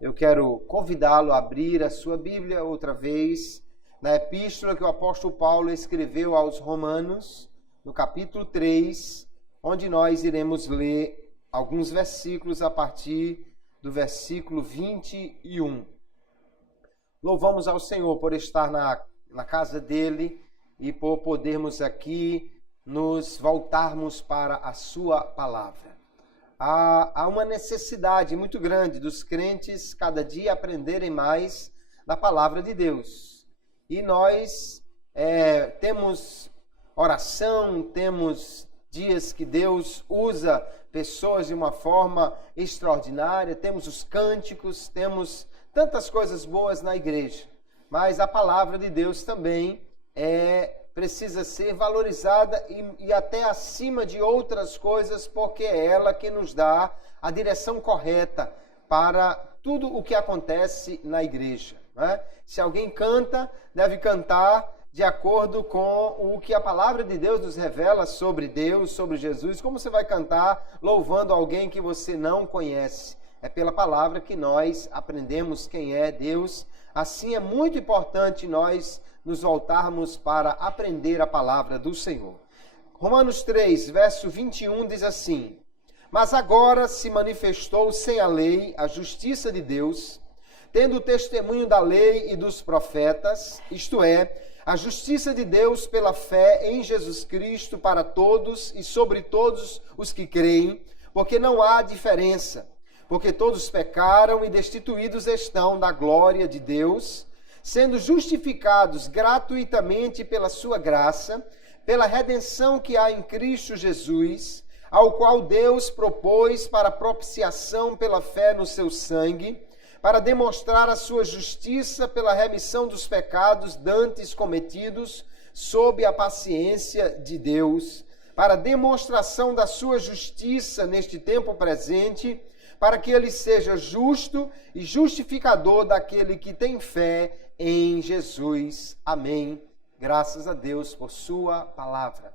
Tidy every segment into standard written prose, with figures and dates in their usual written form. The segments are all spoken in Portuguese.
Eu quero convidá-lo a abrir a sua Bíblia outra vez na epístola que o apóstolo Paulo escreveu aos Romanos, no capítulo 3, onde nós iremos ler alguns versículos a partir do versículo 21. Louvamos ao Senhor por estar na casa dele e por podermos aqui nos voltarmos para a sua palavra. Há uma necessidade muito grande dos crentes cada dia aprenderem mais da palavra de Deus. E nós temos oração, temos dias que Deus usa pessoas de uma forma extraordinária, temos os cânticos, temos tantas coisas boas na igreja. Mas a palavra de Deus também precisa ser valorizada e até acima de outras coisas, porque é ela que nos dá a direção correta para tudo o que acontece na igreja. Né? Se alguém canta, deve cantar de acordo com o que a palavra de Deus nos revela sobre Deus, sobre Jesus. Como você vai cantar louvando alguém que você não conhece? É pela palavra que nós aprendemos quem é Deus. Assim é muito importante nós nos voltarmos para aprender a palavra do Senhor. Romanos 3, verso 21 diz assim: Mas agora se manifestou sem a lei a justiça de Deus, tendo o testemunho da lei e dos profetas, isto é, a justiça de Deus pela fé em Jesus Cristo para todos e sobre todos os que creem, porque não há diferença, porque todos pecaram e destituídos estão da glória de Deus, sendo justificados gratuitamente pela sua graça, pela redenção que há em Cristo Jesus, ao qual Deus propôs para propiciação pela fé no seu sangue, para demonstrar a sua justiça pela remissão dos pecados dantes cometidos sob a paciência de Deus, para demonstração da sua justiça neste tempo presente, para que ele seja justo e justificador daquele que tem fé em Jesus. Amém. Graças a Deus por sua palavra.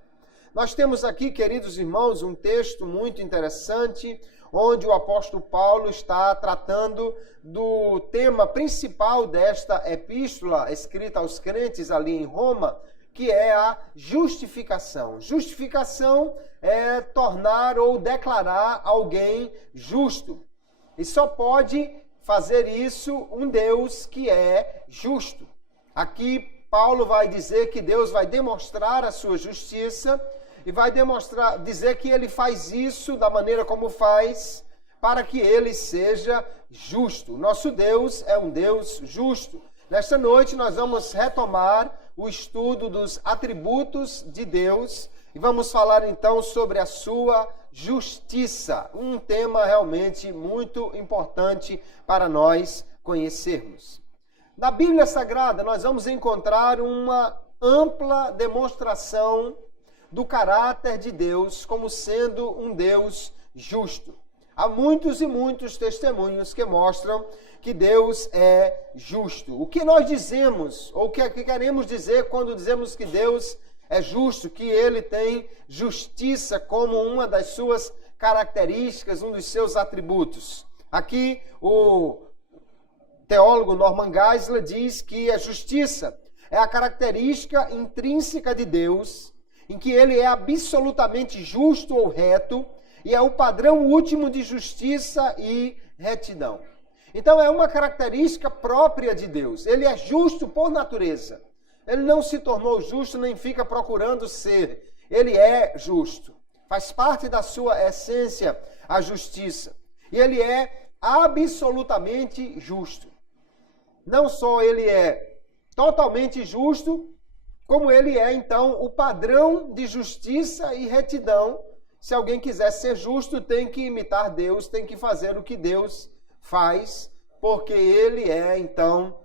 Nós temos aqui, queridos irmãos, um texto muito interessante, onde o apóstolo Paulo está tratando do tema principal desta epístola escrita aos crentes ali em Roma, que é a justificação. Justificação é tornar ou declarar alguém justo. E só pode fazer isso um Deus que é justo. Aqui Paulo vai dizer que Deus vai demonstrar a sua justiça e vai dizer que ele faz isso da maneira como faz para que ele seja justo. Nosso Deus é um Deus justo. Nesta noite nós vamos retomar o estudo dos atributos de Deus e vamos falar então sobre a sua justiça, um tema realmente muito importante para nós conhecermos. Na Bíblia Sagrada nós vamos encontrar uma ampla demonstração do caráter de Deus como sendo um Deus justo. Há muitos e muitos testemunhos que mostram que Deus é justo. O que nós dizemos, ou o que queremos dizer quando dizemos que Deus é justo, que ele tem justiça como uma das suas características, um dos seus atributos? Aqui o teólogo Norman Geisler diz que a justiça é a característica intrínseca de Deus, em que ele é absolutamente justo ou reto, e é o padrão último de justiça e retidão. Então é uma característica própria de Deus. Ele é justo por natureza. Ele não se tornou justo nem fica procurando ser. Ele é justo. Faz parte da sua essência a justiça. E ele é absolutamente justo. Não só ele é totalmente justo, como ele é, então, o padrão de justiça e retidão. Se alguém quiser ser justo, tem que imitar Deus, tem que fazer o que Deus faz, porque ele é, então,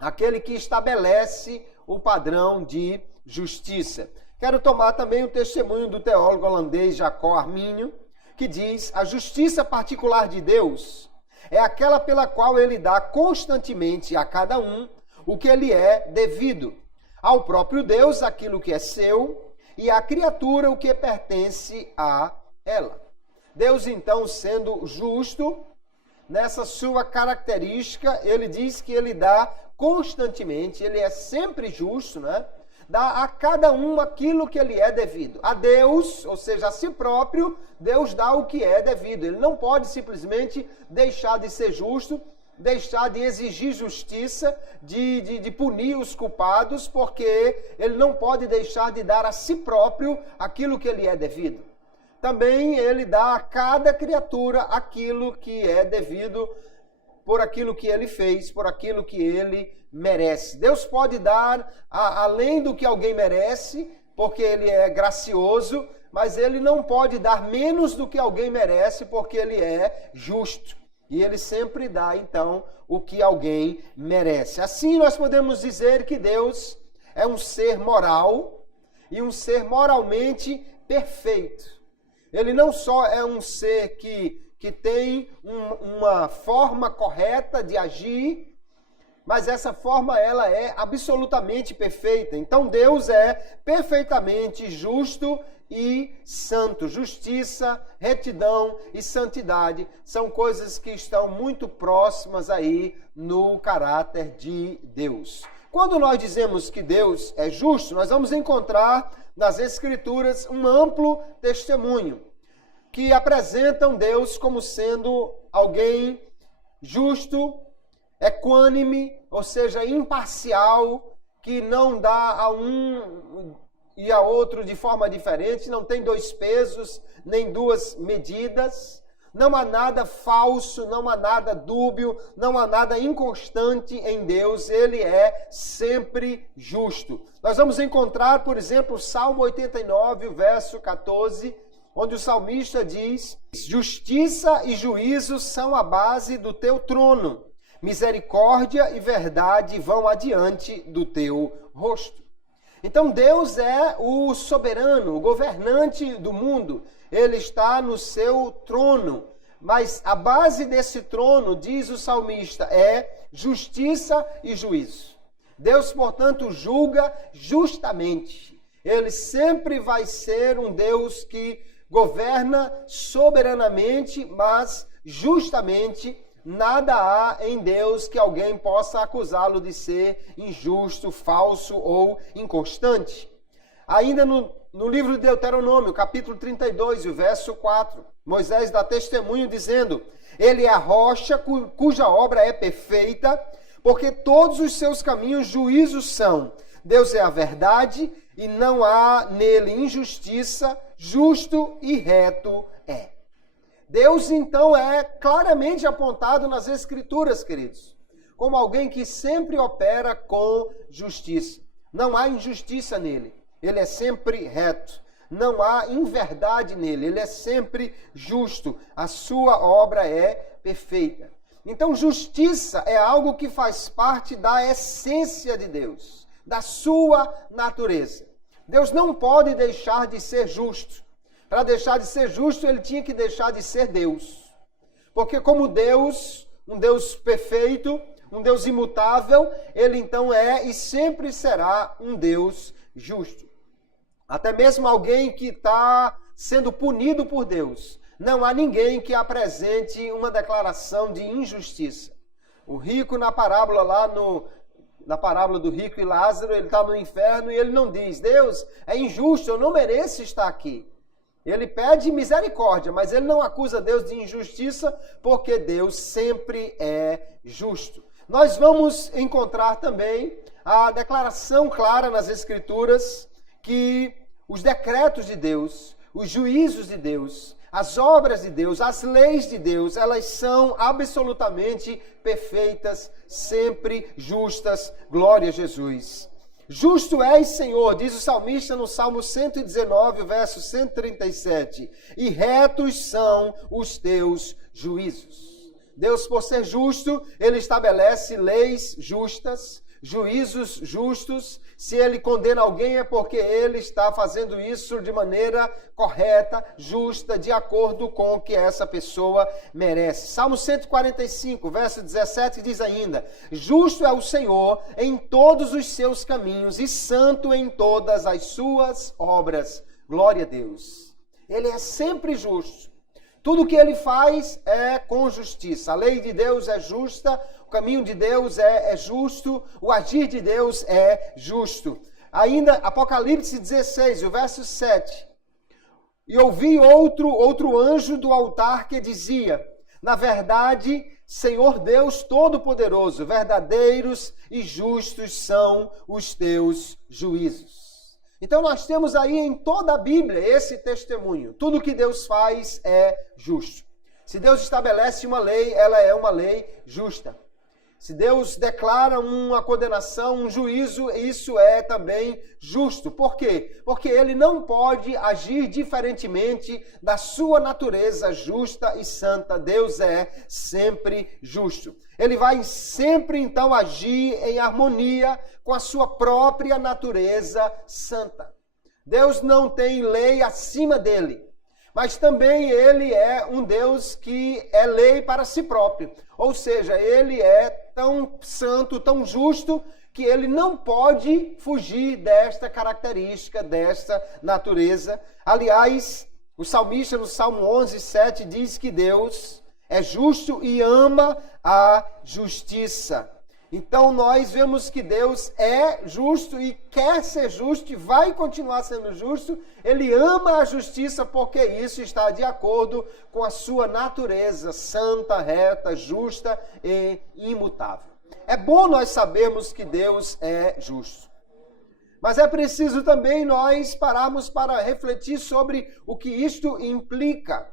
aquele que estabelece o padrão de justiça. Quero tomar também o testemunho do teólogo holandês Jacob Arminio, que diz: a justiça particular de Deus é aquela pela qual ele dá constantemente a cada um o que lhe é devido. Ao próprio Deus, aquilo que é seu, e à criatura, o que pertence a ela. Deus, então, sendo justo, nessa sua característica, ele diz que ele dá constantemente, ele é sempre justo, né? Dá a cada um aquilo que lhe é devido. A Deus, ou seja, a si próprio, Deus dá o que é devido. Ele não pode simplesmente deixar de ser justo, deixar de exigir justiça, de punir os culpados, porque ele não pode deixar de dar a si próprio aquilo que lhe é devido. Também ele dá a cada criatura aquilo que é devido por aquilo que ele fez, por aquilo que ele merece. Deus pode dar além do que alguém merece, porque ele é gracioso, mas ele não pode dar menos do que alguém merece, porque ele é justo. E ele sempre dá, então, o que alguém merece. Assim nós podemos dizer que Deus é um ser moral e um ser moralmente perfeito. Ele não só é um ser que tem uma forma correta de agir, mas essa forma ela é absolutamente perfeita. Então Deus é perfeitamente justo e santo. Justiça, retidão e santidade são coisas que estão muito próximas aí no caráter de Deus. Quando nós dizemos que Deus é justo, nós vamos encontrar nas Escrituras um amplo testemunho que apresentam Deus como sendo alguém justo, equânime, ou seja, imparcial, que não dá a um e a outro de forma diferente, não tem dois pesos, nem duas medidas, não há nada falso, não há nada dúbio, não há nada inconstante em Deus, ele é sempre justo. Nós vamos encontrar, por exemplo, o Salmo 89, verso 14, onde o salmista diz: justiça e juízo são a base do teu trono, misericórdia e verdade vão adiante do teu rosto. Então Deus é o soberano, o governante do mundo. Ele está no seu trono. Mas a base desse trono, diz o salmista, é justiça e juízo. Deus, portanto, julga justamente. Ele sempre vai ser um Deus que governa soberanamente, mas justamente. Nada há em Deus que alguém possa acusá-lo de ser injusto, falso ou inconstante. Ainda no livro de Deuteronômio, capítulo 32, o verso 4, Moisés dá testemunho dizendo: ele é a rocha cuja obra é perfeita, porque todos os seus caminhos juízos são. Deus é a verdade e não há nele injustiça, justo e reto é. Deus, então, é claramente apontado nas Escrituras, queridos, como alguém que sempre opera com justiça. Não há injustiça nele, ele é sempre reto. Não há inverdade nele, ele é sempre justo. A sua obra é perfeita. Então, justiça é algo que faz parte da essência de Deus, da sua natureza. Deus não pode deixar de ser justo. Para deixar de ser justo, ele tinha que deixar de ser Deus. Porque como Deus, um Deus perfeito, um Deus imutável, ele então é e sempre será um Deus justo. Até mesmo alguém que está sendo punido por Deus, não há ninguém que apresente uma declaração de injustiça. O rico na parábola na parábola do rico e Lázaro, ele está no inferno e ele não diz: Deus, é injusto, eu não mereço estar aqui. Ele pede misericórdia, mas ele não acusa Deus de injustiça, porque Deus sempre é justo. Nós vamos encontrar também a declaração clara nas Escrituras que os decretos de Deus, os juízos de Deus, as obras de Deus, as leis de Deus, elas são absolutamente perfeitas, sempre justas. Glória a Jesus. Justo és, Senhor, diz o salmista no Salmo 119, verso 137, e retos são os teus juízos. Deus, por ser justo, ele estabelece leis justas, juízos justos. Se ele condena alguém é porque ele está fazendo isso de maneira correta, justa, de acordo com o que essa pessoa merece. Salmo 145, verso 17 diz ainda: justo é o Senhor em todos os seus caminhos e santo em todas as suas obras. Glória a Deus. Ele é sempre justo. Tudo que ele faz é com justiça. A lei de Deus é justa, o caminho de Deus é justo, o agir de Deus é justo. Ainda, Apocalipse 16, o verso 7. E ouvi outro anjo do altar que dizia: na verdade, Senhor Deus Todo-Poderoso, verdadeiros e justos são os teus juízos. Então nós temos aí em toda a Bíblia esse testemunho. Tudo que Deus faz é justo. Se Deus estabelece uma lei, ela é uma lei justa. Se Deus declara uma condenação, um juízo, isso é também justo. Por quê? Porque ele não pode agir diferentemente da sua natureza justa e santa. Deus é sempre justo. Ele vai sempre, então, agir em harmonia com a sua própria natureza santa. Deus não tem lei acima dele, mas também ele é um Deus que é lei para si próprio. Ou seja, ele é tão santo, tão justo, que ele não pode fugir desta característica, desta natureza. Aliás, o salmista no Salmo 11, 7 diz que Deus é justo e ama a justiça. Então nós vemos que Deus é justo e quer ser justo e vai continuar sendo justo. Ele ama a justiça porque isso está de acordo com a sua natureza santa, reta, justa e imutável. É bom nós sabermos que Deus é justo. Mas é preciso também nós pararmos para refletir sobre o que isto implica.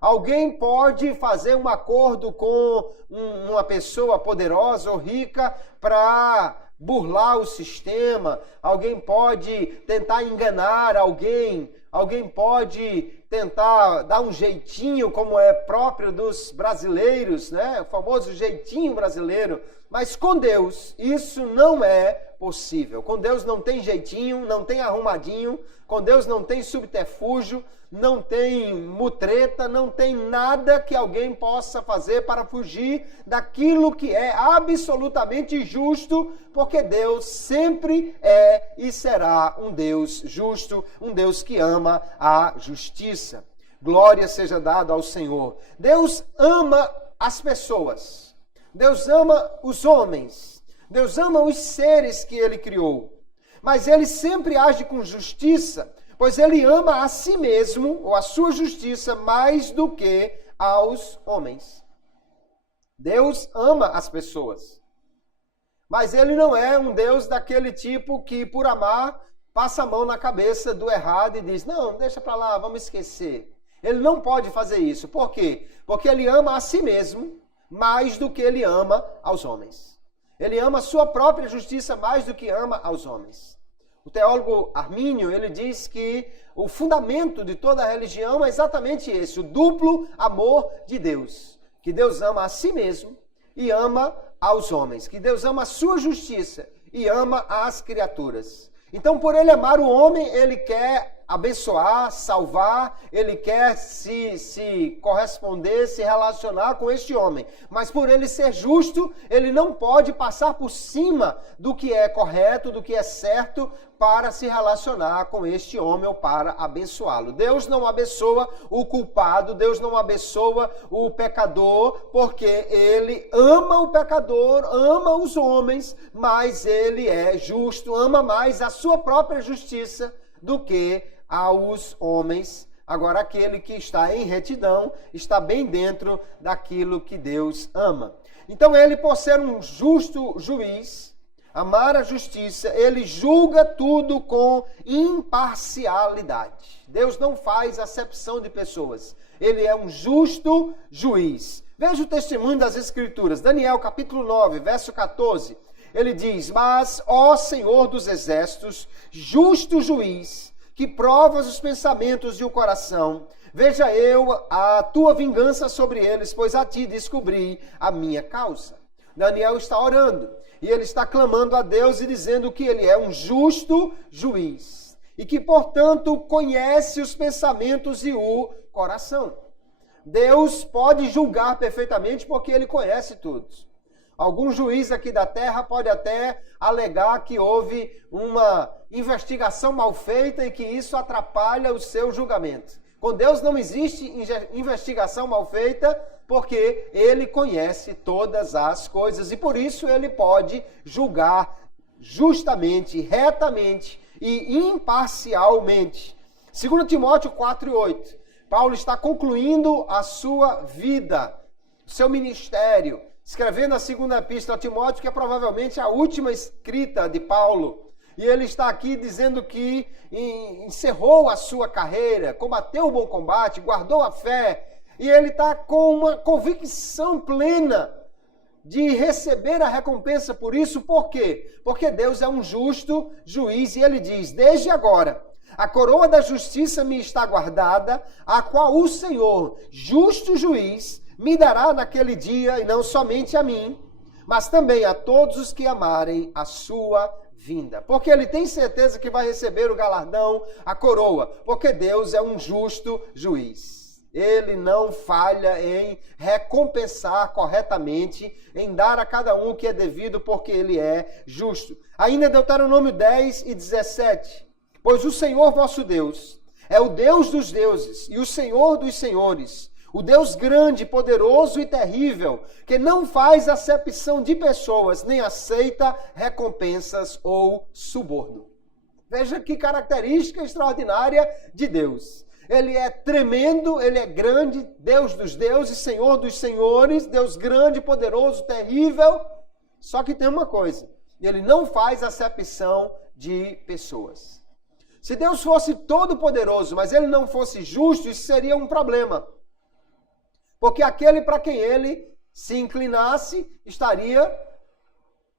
Alguém pode fazer um acordo com uma pessoa poderosa ou rica para burlar o sistema. Alguém pode tentar enganar alguém. Alguém pode tentar dar um jeitinho, como é próprio dos brasileiros, né? O famoso jeitinho brasileiro. Mas com Deus, isso não é possível. Com Deus não tem jeitinho, não tem arrumadinho. Com Deus não tem subterfúgio, não tem mutreta, não tem nada que alguém possa fazer para fugir daquilo que é absolutamente justo, porque Deus sempre é e será um Deus justo, um Deus que ama a justiça. Glória seja dada ao Senhor. Deus ama as pessoas. Deus ama os homens. Deus ama os seres que Ele criou. Mas Ele sempre age com justiça, pois Ele ama a si mesmo, ou a sua justiça, mais do que aos homens. Deus ama as pessoas. Mas Ele não é um Deus daquele tipo que, por amar, passa a mão na cabeça do errado e diz: não, deixa para lá, vamos esquecer. Ele não pode fazer isso. Por quê? Porque Ele ama a si mesmo mais do que Ele ama aos homens. Ele ama a sua própria justiça mais do que ama aos homens. O teólogo Armínio, ele diz que o fundamento de toda a religião é exatamente esse, o duplo amor de Deus. Que Deus ama a si mesmo e ama aos homens. Que Deus ama a sua justiça e ama as criaturas. Então, por Ele amar o homem, Ele quer abençoar, salvar, Ele quer se corresponder, se relacionar com este homem. Mas por Ele ser justo, Ele não pode passar por cima do que é correto, do que é certo, para se relacionar com este homem ou para abençoá-lo. Deus não abençoa o culpado, Deus não abençoa o pecador, porque Ele ama o pecador, ama os homens, mas Ele é justo, ama mais a sua própria justiça do que aos homens. Agora, aquele que está em retidão está bem dentro daquilo que Deus ama. Então, Ele, por ser um justo juiz, amar a justiça, Ele julga tudo com imparcialidade. Deus não faz acepção de pessoas. Ele é um justo juiz. Veja o testemunho das Escrituras. Daniel, capítulo 9, verso 14. Ele diz: mas, ó Senhor dos exércitos, justo juiz, que provas os pensamentos e o coração, veja eu a tua vingança sobre eles, pois a ti descobri a minha causa. Daniel está orando e ele está clamando a Deus e dizendo que ele é um justo juiz e que, portanto, conhece os pensamentos e o coração. Deus pode julgar perfeitamente porque ele conhece tudo. Algum juiz aqui da terra pode até alegar que houve uma investigação mal feita e que isso atrapalha o seu julgamento. Com Deus não existe investigação mal feita, porque ele conhece todas as coisas e por isso ele pode julgar justamente, retamente e imparcialmente. 2 Timóteo 4:8, Paulo está concluindo a sua vida, seu ministério, escrevendo a segunda epístola a Timóteo, que é provavelmente a última escrita de Paulo. E ele está aqui dizendo que encerrou a sua carreira, combateu o bom combate, guardou a fé. E ele está com uma convicção plena de receber a recompensa por isso. Por quê? Porque Deus é um justo juiz e ele diz, desde agora, a coroa da justiça me está guardada, a qual o Senhor, justo juiz, me dará naquele dia, e não somente a mim, mas também a todos os que amarem a sua vinda. Porque ele tem certeza que vai receber o galardão, a coroa, porque Deus é um justo juiz. Ele não falha em recompensar corretamente, em dar a cada um o que é devido, porque ele é justo. Ainda Deuteronômio 10:17. Pois o Senhor vosso Deus é o Deus dos deuses e o Senhor dos senhores, o Deus grande, poderoso e terrível, que não faz acepção de pessoas, nem aceita recompensas ou suborno. Veja que característica extraordinária de Deus. Ele é tremendo, ele é grande, Deus dos deuses, Senhor dos senhores, Deus grande, poderoso, terrível. Só que tem uma coisa, ele não faz acepção de pessoas. Se Deus fosse todo poderoso, mas ele não fosse justo, isso seria um problema. Porque aquele para quem ele se inclinasse estaria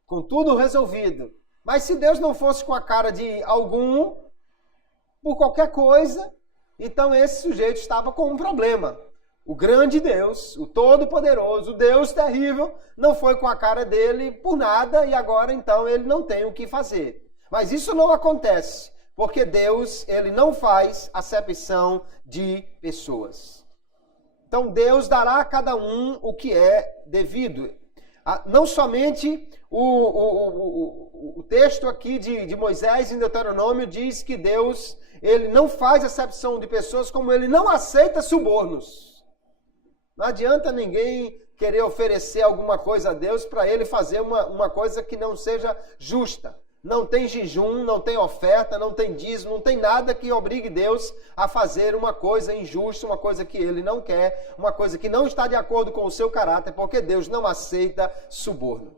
com tudo resolvido. Mas se Deus não fosse com a cara de algum, por qualquer coisa, então esse sujeito estava com um problema. O grande Deus, o todo-poderoso, o Deus terrível, não foi com a cara dele por nada e agora então ele não tem o que fazer. Mas isso não acontece, porque Deus, ele não faz acepção de pessoas. Então Deus dará a cada um o que é devido. Não somente o texto aqui de Moisés em Deuteronômio diz que Deus, ele não faz acepção de pessoas, como ele não aceita subornos. Não adianta ninguém querer oferecer alguma coisa a Deus para ele fazer uma coisa que não seja justa. Não tem jejum, não tem oferta, não tem dízimo, não tem nada que obrigue Deus a fazer uma coisa injusta, uma coisa que ele não quer, uma coisa que não está de acordo com o seu caráter, porque Deus não aceita suborno.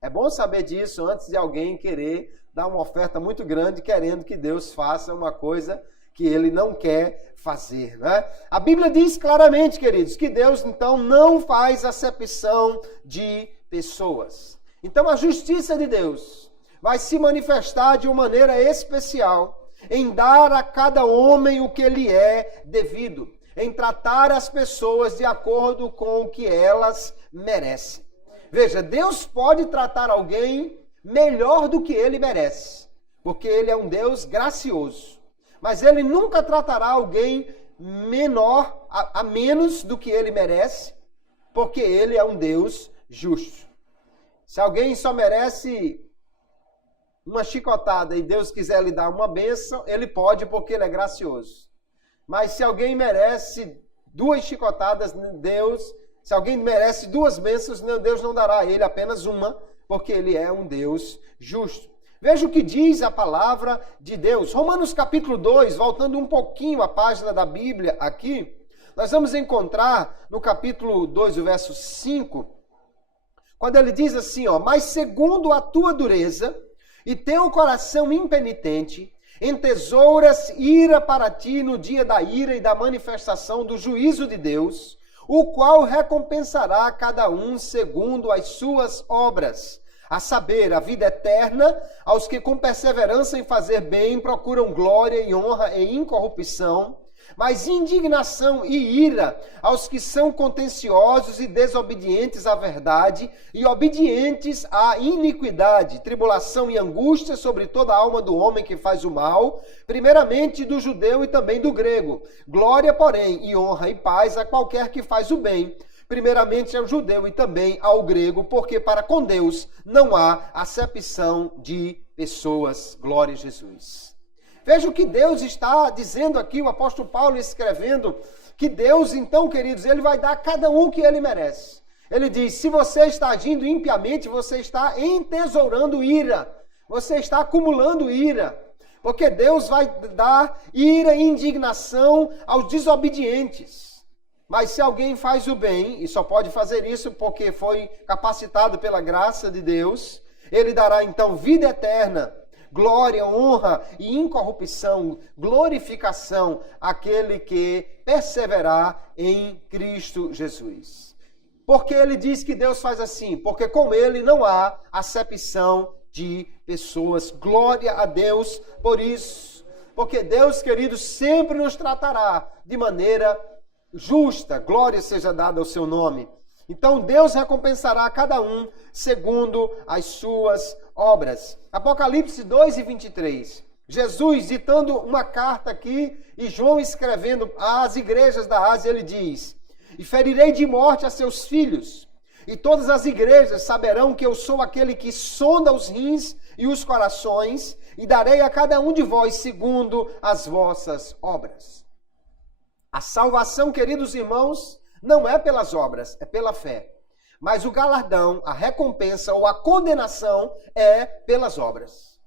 É bom saber disso antes de alguém querer dar uma oferta muito grande, querendo que Deus faça uma coisa que ele não quer fazer, né? A Bíblia diz claramente, queridos, que Deus, então, não faz acepção de pessoas. Então, a justiça de Deus vai se manifestar de uma maneira especial em dar a cada homem o que lhe é devido, em tratar as pessoas de acordo com o que elas merecem. Veja, Deus pode tratar alguém melhor do que ele merece, porque ele é um Deus gracioso. Mas ele nunca tratará alguém menor, a menos do que ele merece, porque ele é um Deus justo. Se alguém só merece uma chicotada e Deus quiser lhe dar uma bênção, ele pode porque ele é gracioso. Mas se alguém merece 2 chicotadas, se alguém merece 2 bênçãos, Deus não dará a ele apenas uma, porque ele é um Deus justo. Veja o que diz a palavra de Deus. Romanos capítulo 2, voltando um pouquinho à página da Bíblia aqui, nós vamos encontrar no capítulo 2, o verso 5, quando ele diz assim, mas segundo a tua dureza e teu coração impenitente, entesouras ira para ti no dia da ira e da manifestação do juízo de Deus, o qual recompensará a cada um segundo as suas obras, a saber, a vida eterna aos que com perseverança em fazer bem procuram glória e honra e incorrupção, mas indignação e ira aos que são contenciosos e desobedientes à verdade e obedientes à iniquidade, tribulação e angústia sobre toda a alma do homem que faz o mal, primeiramente do judeu e também do grego. Glória, porém, e honra e paz a qualquer que faz o bem, primeiramente ao judeu e também ao grego, porque para com Deus não há acepção de pessoas. Glória a Jesus. Veja o que Deus está dizendo aqui, o apóstolo Paulo escrevendo, que Deus, então, queridos, ele vai dar a cada um o que ele merece. Ele diz, se você está agindo impiamente, você está entesourando ira, você está acumulando ira, porque Deus vai dar ira e indignação aos desobedientes. Mas se alguém faz o bem, e só pode fazer isso porque foi capacitado pela graça de Deus, ele dará então vida eterna, glória, honra e incorrupção, glorificação àquele que perseverar em Cristo Jesus. Porque ele diz que Deus faz assim? Porque com ele não há acepção de pessoas. Glória a Deus por isso. Porque Deus, querido, sempre nos tratará de maneira justa. Glória seja dada ao seu nome. Então Deus recompensará a cada um segundo as suas obras. Apocalipse 2:23. Jesus ditando uma carta aqui e João escrevendo às igrejas da Ásia, ele diz: e ferirei de morte a seus filhos, e todas as igrejas saberão que eu sou aquele que sonda os rins e os corações, e darei a cada um de vós segundo as vossas obras. A salvação, queridos irmãos, não é pelas obras, é pela fé. Mas o galardão, a recompensa ou a condenação é pelas obras.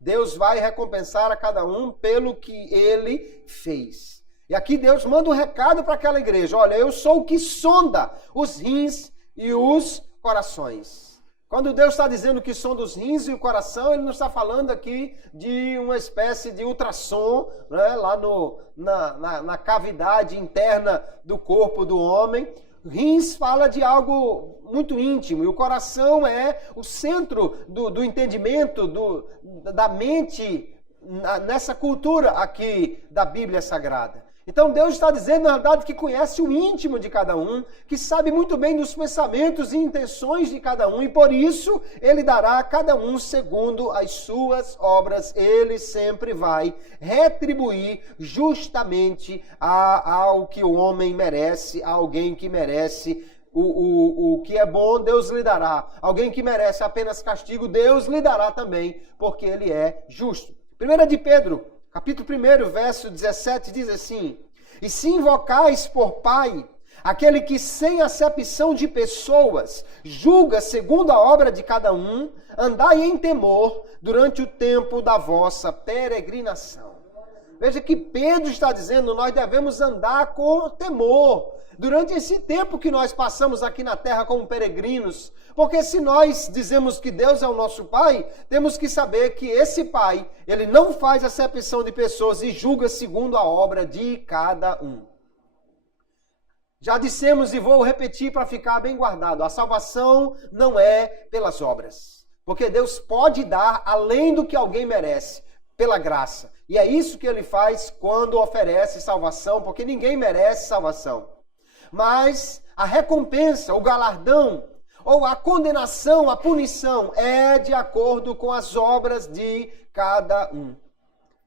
Deus vai recompensar a cada um pelo que ele fez. E aqui Deus manda um recado para aquela igreja. Olha, eu sou o que sonda os rins e os corações. Quando Deus está dizendo que sonda os rins e o coração, ele não está falando aqui de uma espécie de ultrassom, né, lá na cavidade interna do corpo do homem. Rins fala de algo muito íntimo, e o coração é o centro do entendimento, da mente, nessa cultura aqui da Bíblia Sagrada. Então Deus está dizendo, na verdade, que conhece o íntimo de cada um, que sabe muito bem dos pensamentos e intenções de cada um, e por isso ele dará a cada um segundo as suas obras. Ele sempre vai retribuir justamente ao que o homem merece, a alguém que merece o que é bom, Deus lhe dará. Alguém que merece apenas castigo, Deus lhe dará também, porque ele é justo. 1 de Pedro, capítulo 1, verso 17, diz assim: e se invocais por Pai, aquele que sem acepção de pessoas julga segundo a obra de cada um, andai em temor durante o tempo da vossa peregrinação. Veja que Pedro está dizendo, nós devemos andar com temor durante esse tempo que nós passamos aqui na terra como peregrinos. Porque se nós dizemos que Deus é o nosso Pai, temos que saber que esse Pai, ele não faz acepção de pessoas e julga segundo a obra de cada um. Já dissemos e vou repetir para ficar bem guardado, a salvação não é pelas obras. Porque Deus pode dar além do que alguém merece, pela graça. E é isso que ele faz quando oferece salvação, porque ninguém merece salvação. Mas a recompensa, o galardão, ou a condenação, a punição, é de acordo com as obras de cada um.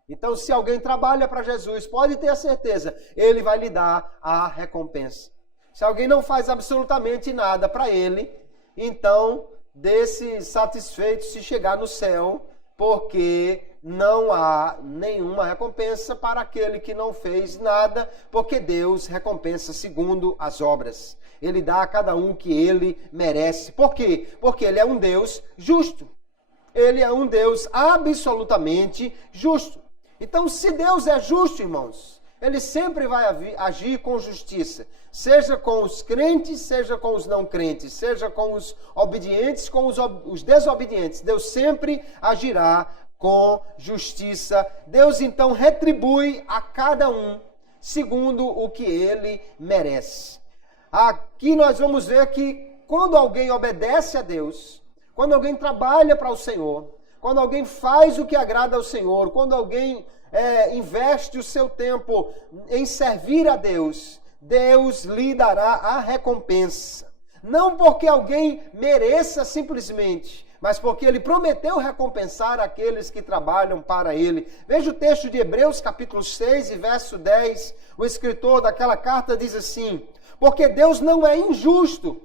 Então, se alguém trabalha para Jesus, pode ter a certeza, ele vai lhe dar a recompensa. Se alguém não faz absolutamente nada para ele, então, dê-se satisfeito se chegar no céu, porque não há nenhuma recompensa para aquele que não fez nada, porque Deus recompensa segundo as obras. Ele dá a cada um o que ele merece. Por quê? Porque ele é um Deus justo. Ele é um Deus absolutamente justo. Então, se Deus é justo, irmãos, ele sempre vai agir com justiça. Seja com os crentes, seja com os não crentes, seja com os obedientes, com os desobedientes. Deus sempre agirá com justiça. Deus, então, retribui a cada um segundo o que ele merece. Aqui nós vamos ver que quando alguém obedece a Deus, quando alguém trabalha para o Senhor, quando alguém faz o que agrada ao Senhor, quando alguém investe o seu tempo em servir a Deus, Deus lhe dará a recompensa. Não porque alguém mereça simplesmente, mas porque ele prometeu recompensar aqueles que trabalham para ele. Veja o texto de Hebreus, capítulo 6 e verso 10. O escritor daquela carta diz assim: porque Deus não é injusto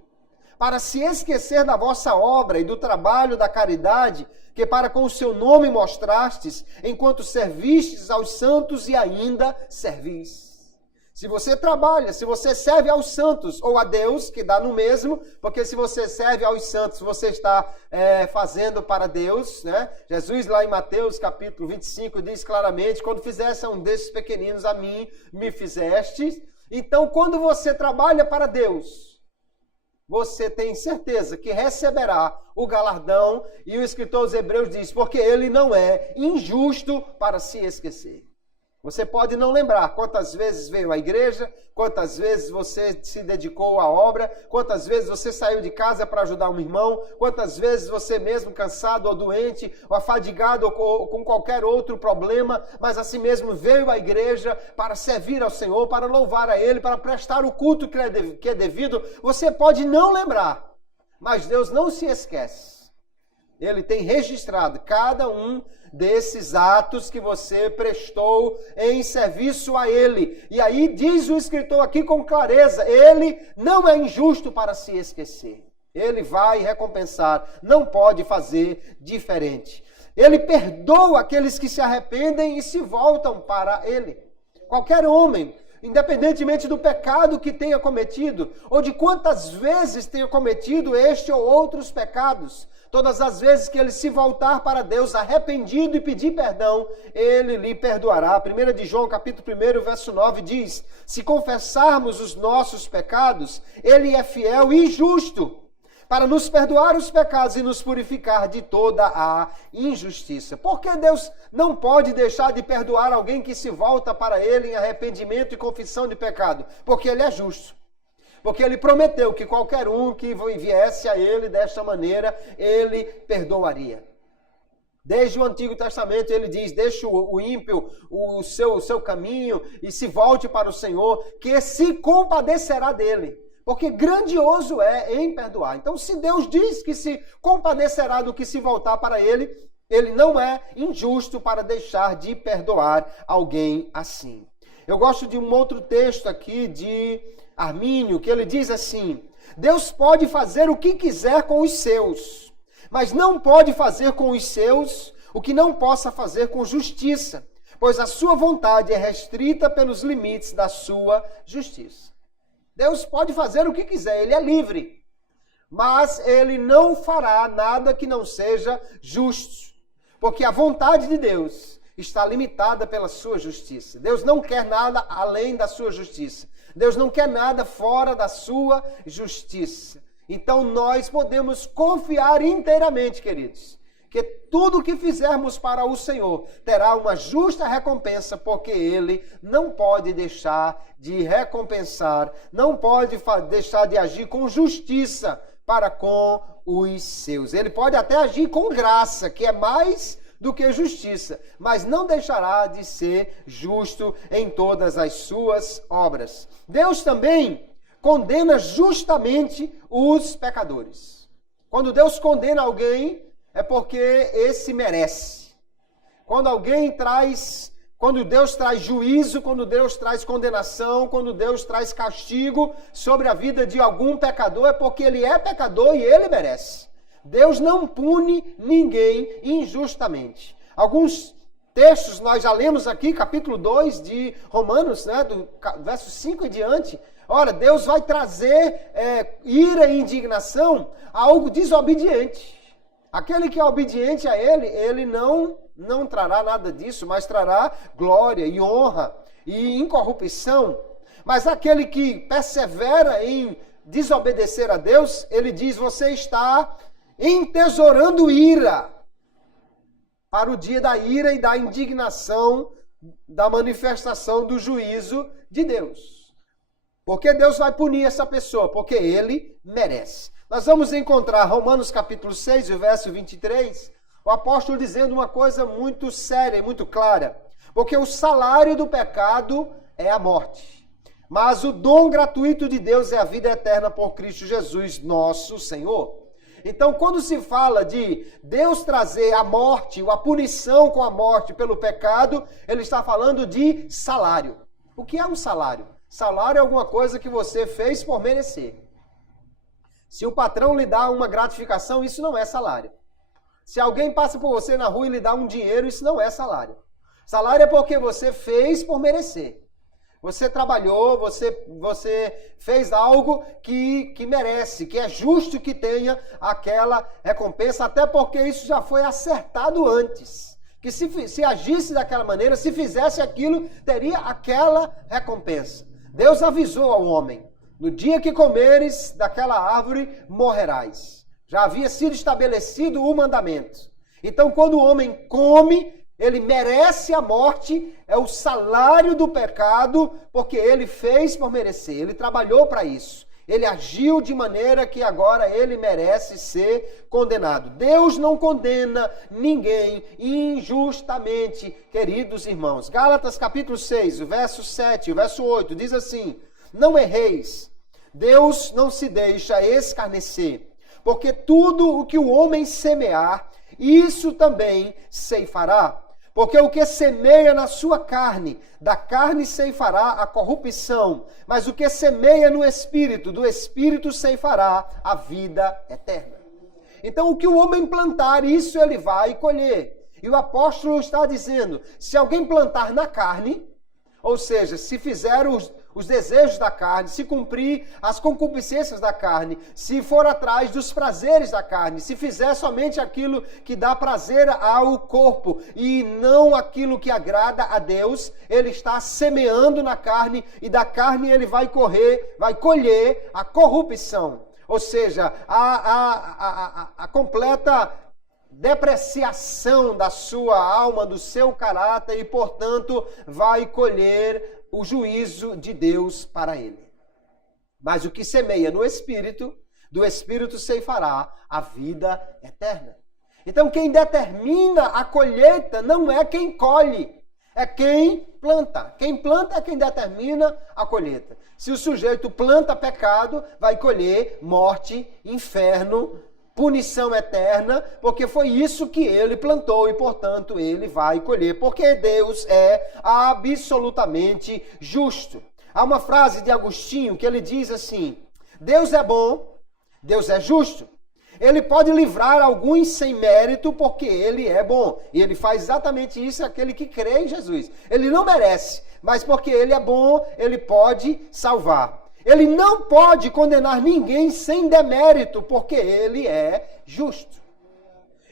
para se esquecer da vossa obra e do trabalho da caridade, que para com o seu nome mostrastes, enquanto servistes aos santos e ainda servis. Se você trabalha, se você serve aos santos ou a Deus, que dá no mesmo, porque se você serve aos santos, você está fazendo para Deus, né? Jesus lá em Mateus capítulo 25 diz claramente: quando fizesse a um desses pequeninos a mim, me fizeste. Então, quando você trabalha para Deus, você tem certeza que receberá o galardão, e o escritor aos Hebreus diz: porque ele não é injusto para se esquecer. Você pode não lembrar quantas vezes veio à igreja, quantas vezes você se dedicou à obra, quantas vezes você saiu de casa para ajudar um irmão, quantas vezes você mesmo cansado ou doente, ou afadigado ou com qualquer outro problema, mas assim mesmo veio à igreja para servir ao Senhor, para louvar a Ele, para prestar o culto que é devido. Você pode não lembrar, mas Deus não se esquece. Ele tem registrado cada um desses atos que você prestou em serviço a Ele. E aí diz o escritor aqui com clareza: Ele não é injusto para se esquecer. Ele vai recompensar, não pode fazer diferente. Ele perdoa aqueles que se arrependem e se voltam para Ele. Qualquer homem, independentemente do pecado que tenha cometido, ou de quantas vezes tenha cometido este ou outros pecados, todas as vezes que ele se voltar para Deus arrependido e pedir perdão, Ele lhe perdoará. 1 de João, capítulo 1, verso 9 diz: se confessarmos os nossos pecados, Ele é fiel e justo para nos perdoar os pecados e nos purificar de toda a injustiça. Por que Deus não pode deixar de perdoar alguém que se volta para Ele em arrependimento e confissão de pecado? Porque Ele é justo. Porque Ele prometeu que qualquer um que viesse a Ele desta maneira, Ele perdoaria. Desde o Antigo Testamento Ele diz: deixe o ímpio o seu caminho e se volte para o Senhor, que se compadecerá dele. Porque grandioso é em perdoar. Então, se Deus diz que se compadecerá do que se voltar para Ele, Ele não é injusto para deixar de perdoar alguém assim. Eu gosto de um outro texto aqui de Armínio, que ele diz assim: Deus pode fazer o que quiser com os seus, mas não pode fazer com os seus o que não possa fazer com justiça, pois a sua vontade é restrita pelos limites da sua justiça. Deus pode fazer o que quiser, Ele é livre, mas Ele não fará nada que não seja justo, porque a vontade de Deus está limitada pela sua justiça. Deus não quer nada além da sua justiça. Deus não quer nada fora da sua justiça. Então nós podemos confiar inteiramente, queridos, que tudo que fizermos para o Senhor terá uma justa recompensa, porque Ele não pode deixar de recompensar, não pode deixar de agir com justiça para com os seus. Ele pode até agir com graça, que é mais do que justiça, mas não deixará de ser justo em todas as suas obras. Deus também condena justamente os pecadores. Quando Deus condena alguém, é porque esse merece. Quando Deus traz juízo, quando Deus traz condenação, quando Deus traz castigo sobre a vida de algum pecador, é porque ele é pecador e ele merece. Deus não pune ninguém injustamente. Alguns textos nós já lemos aqui, capítulo 2 de Romanos, né, do verso 5 em diante. Ora, Deus vai trazer ira e indignação a algo desobediente. Aquele que é obediente a Ele não trará nada disso, mas trará glória e honra e incorrupção. Mas aquele que persevera em desobedecer a Deus, Ele diz: você está entesourando ira para o dia da ira e da indignação, da manifestação do juízo de Deus. Porque Deus vai punir essa pessoa? Porque Ele merece. Nós vamos encontrar Romanos capítulo 6, o verso 23, O apóstolo dizendo uma coisa muito séria e muito clara. Porque o salário do pecado é a morte. Mas o dom gratuito de Deus é a vida eterna por Cristo Jesus, nosso Senhor. Então, quando se fala de Deus trazer a morte, ou a punição com a morte pelo pecado, ele está falando de salário. O que é um salário? Salário é alguma coisa que você fez por merecer. Se o patrão lhe dá uma gratificação, isso não é salário. Se alguém passa por você na rua e lhe dá um dinheiro, isso não é salário. Salário é porque você fez por merecer. Você trabalhou, você fez algo que merece, que é justo que tenha aquela recompensa, até porque isso já foi acertado antes. Que se agisse daquela maneira, se fizesse aquilo, teria aquela recompensa. Deus avisou ao homem, no dia que comeres daquela árvore, morrerás. Já havia sido estabelecido o mandamento. Então, quando o homem come, ele merece a morte, é o salário do pecado, porque ele fez por merecer, ele trabalhou para isso. Ele agiu de maneira que agora ele merece ser condenado. Deus não condena ninguém injustamente, queridos irmãos. Gálatas capítulo 6, o verso 7, o verso 8, diz assim: não erreis, Deus não se deixa escarnecer, porque tudo o que o homem semear, isso também ceifará. Porque o que semeia na sua carne, da carne ceifará a corrupção, mas o que semeia no Espírito, do Espírito ceifará a vida eterna. Então o que o homem plantar, isso ele vai colher. E o apóstolo está dizendo, se alguém plantar na carne, ou seja, se fizer os desejos da carne, se cumprir as concupiscências da carne, se for atrás dos prazeres da carne, se fizer somente aquilo que dá prazer ao corpo e não aquilo que agrada a Deus, ele está semeando na carne e da carne ele vai colher a corrupção. Ou seja, a completa depreciação da sua alma, do seu caráter e, portanto, vai colher o juízo de Deus para ele. Mas o que semeia no Espírito, do Espírito ceifará a vida eterna. Então, quem determina a colheita não é quem colhe, é quem planta. Quem planta é quem determina a colheita. Se o sujeito planta pecado, vai colher morte, inferno, punição eterna, porque foi isso que ele plantou e, portanto, ele vai colher, porque Deus é absolutamente justo. Há uma frase de Agostinho que ele diz assim: Deus é bom, Deus é justo. Ele pode livrar alguns sem mérito porque ele é bom. E ele faz exatamente isso aquele que crê em Jesus. Ele não merece, mas porque ele é bom, ele pode salvar. Ele não pode condenar ninguém sem demérito, porque ele é justo.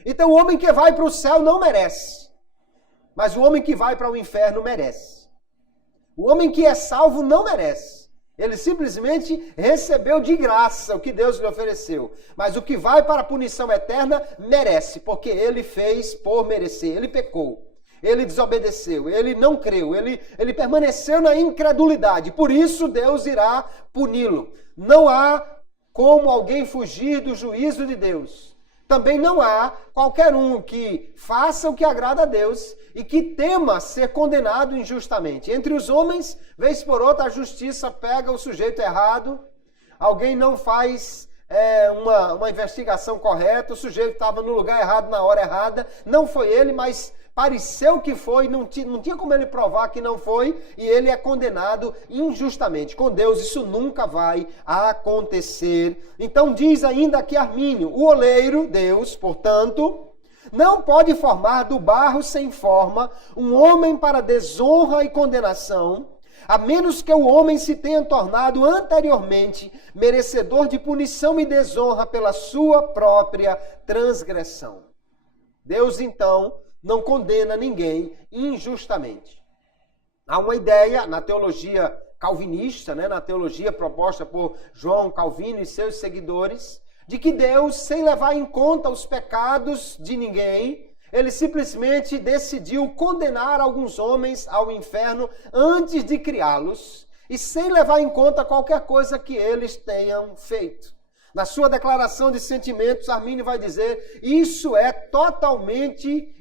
Então o homem que vai para o céu não merece, mas o homem que vai para o inferno merece. O homem que é salvo não merece. Ele simplesmente recebeu de graça o que Deus lhe ofereceu. Mas o que vai para a punição eterna merece, porque ele fez por merecer, ele pecou. Ele desobedeceu, ele não creu, ele permaneceu na incredulidade. Por isso Deus irá puni-lo. Não há como alguém fugir do juízo de Deus. Também não há qualquer um que faça o que agrada a Deus e que tema ser condenado injustamente. Entre os homens, vez por outra, a justiça pega o sujeito errado, alguém não faz uma investigação correta, o sujeito estava no lugar errado na hora errada, não foi ele, mas pareceu que foi, não tinha como ele provar que não foi, e ele é condenado injustamente. Com Deus isso nunca vai acontecer. Então diz ainda aqui Armínio, o oleiro, Deus, portanto, não pode formar do barro sem forma um homem para desonra e condenação, a menos que o homem se tenha tornado anteriormente merecedor de punição e desonra pela sua própria transgressão. Deus, então, não condena ninguém injustamente. Há uma ideia na teologia calvinista, na teologia proposta por João Calvino e seus seguidores, de que Deus, sem levar em conta os pecados de ninguém, ele simplesmente decidiu condenar alguns homens ao inferno antes de criá-los e sem levar em conta qualquer coisa que eles tenham feito. Na sua declaração de sentimentos, Armínio vai dizer, isso é totalmente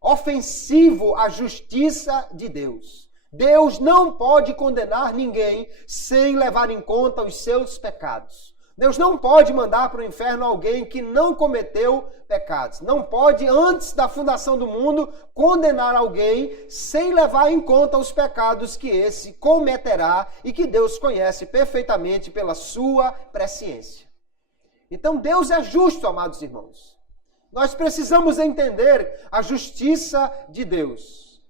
ofensivo à justiça de Deus. Deus não pode condenar ninguém sem levar em conta os seus pecados. Deus não pode mandar para o inferno alguém que não cometeu pecados. Não pode, antes da fundação do mundo, condenar alguém sem levar em conta os pecados que esse cometerá e que Deus conhece perfeitamente pela sua presciência. Então Deus é justo, amados irmãos. Nós precisamos entender a justiça de Deus.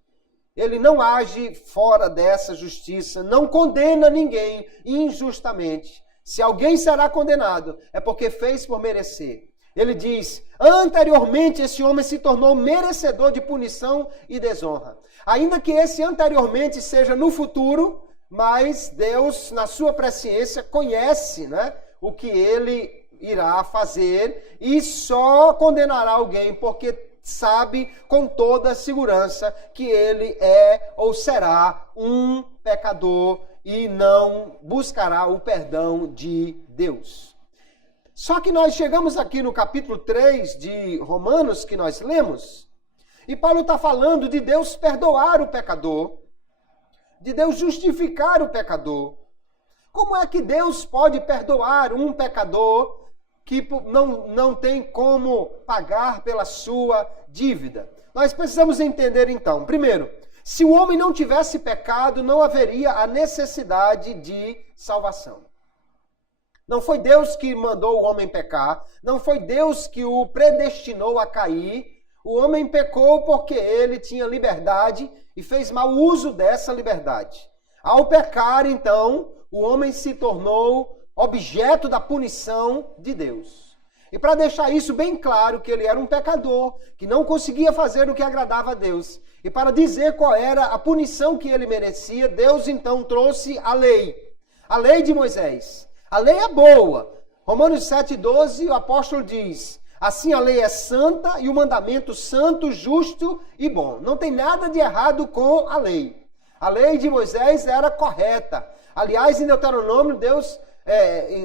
Ele não age fora dessa justiça, não condena ninguém injustamente. Se alguém será condenado, é porque fez por merecer. Ele diz, anteriormente esse homem se tornou merecedor de punição e desonra. Ainda que esse anteriormente seja no futuro, mas Deus, na sua presciência, conhece, o que ele irá fazer e só condenará alguém porque sabe com toda segurança que ele é ou será um pecador e não buscará o perdão de Deus. Só que nós chegamos aqui no capítulo 3 de Romanos, que nós lemos, e Paulo está falando de Deus perdoar o pecador, de Deus justificar o pecador. Como é que Deus pode perdoar um pecador que não tem como pagar pela sua dívida? Nós precisamos entender então, primeiro, se o homem não tivesse pecado, não haveria a necessidade de salvação. Não foi Deus que mandou o homem pecar, não foi Deus que o predestinou a cair. O homem pecou porque ele tinha liberdade e fez mau uso dessa liberdade. Ao pecar, então, o homem se tornou objeto da punição de Deus. E para deixar isso bem claro, que ele era um pecador, que não conseguia fazer o que agradava a Deus, e para dizer qual era a punição que ele merecia, Deus então trouxe a lei de Moisés. A lei é boa. Romanos 7,12, o apóstolo diz, assim a lei é santa e o mandamento santo, justo e bom. Não tem nada de errado com a lei. A lei de Moisés era correta. Aliás, em Deuteronômio, Deus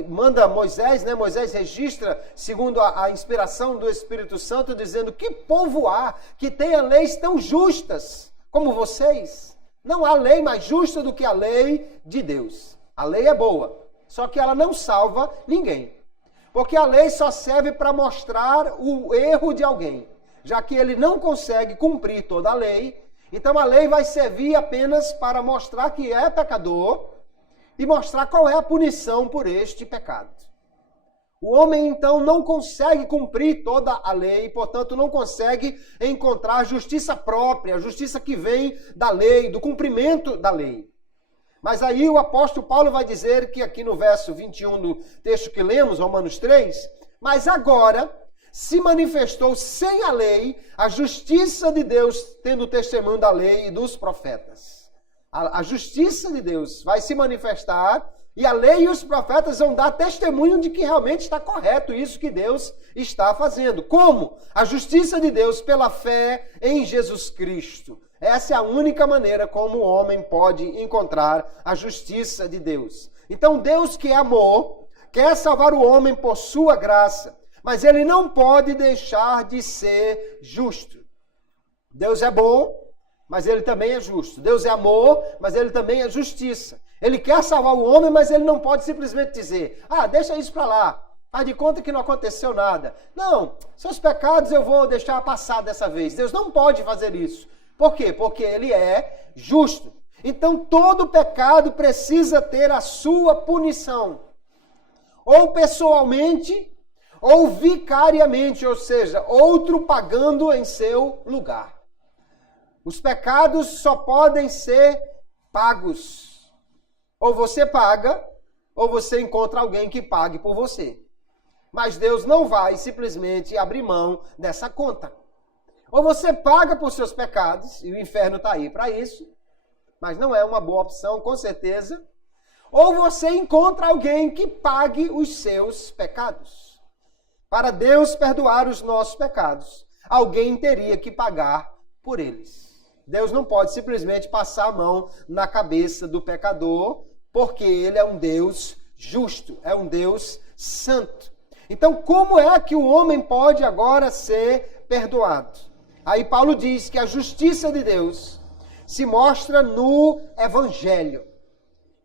manda Moisés, Moisés registra, segundo a inspiração do Espírito Santo, dizendo que povo há que tenha leis tão justas como vocês. Não há lei mais justa do que a lei de Deus. A lei é boa, só que ela não salva ninguém. Porque a lei só serve para mostrar o erro de alguém, já que ele não consegue cumprir toda a lei. Então a lei vai servir apenas para mostrar que é pecador e mostrar qual é a punição por este pecado. O homem, então, não consegue cumprir toda a lei, portanto, não consegue encontrar justiça própria, a justiça que vem da lei, do cumprimento da lei. Mas aí o apóstolo Paulo vai dizer que aqui no verso 21 do texto que lemos, Romanos 3, mas agora se manifestou sem a lei a justiça de Deus, tendo testemunho da lei e dos profetas. A justiça de Deus vai se manifestar e a lei e os profetas vão dar testemunho de que realmente está correto isso que Deus está fazendo. Como? A justiça de Deus pela fé em Jesus Cristo. Essa é a única maneira como o homem pode encontrar a justiça de Deus. Então Deus, que é amor, quer salvar o homem por sua graça, mas ele não pode deixar de ser justo. Deus é bom, mas ele também é justo. Deus é amor, mas ele também é justiça. Ele quer salvar o homem, mas ele não pode simplesmente dizer, deixa isso para lá, faz de conta que não aconteceu nada. Não, seus pecados eu vou deixar passar dessa vez. Deus não pode fazer isso. Por quê? Porque ele é justo. Então todo pecado precisa ter a sua punição. Ou pessoalmente, ou vicariamente, ou seja, outro pagando em seu lugar. Os pecados só podem ser pagos. Ou você paga, ou você encontra alguém que pague por você. Mas Deus não vai simplesmente abrir mão dessa conta. Ou você paga por seus pecados, e o inferno está aí para isso, mas não é uma boa opção, com certeza. Ou você encontra alguém que pague os seus pecados. Para Deus perdoar os nossos pecados, alguém teria que pagar por eles. Deus não pode simplesmente passar a mão na cabeça do pecador, porque ele é um Deus justo, é um Deus santo. Então, como é que o homem pode agora ser perdoado? Aí Paulo diz que a justiça de Deus se mostra no Evangelho,